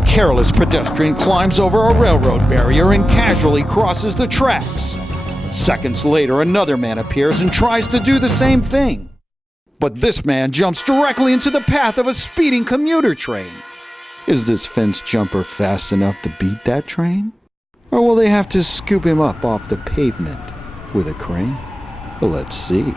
A careless pedestrian climbs over a railroad barrier and casually crosses the tracks. Seconds later, another man appears and tries to do the same thing. But this man jumps directly into the path of a speeding commuter train. Is this fence jumper fast enough to beat that train? Or will they have to scoop him up off the pavement with a crane? Well, let's see.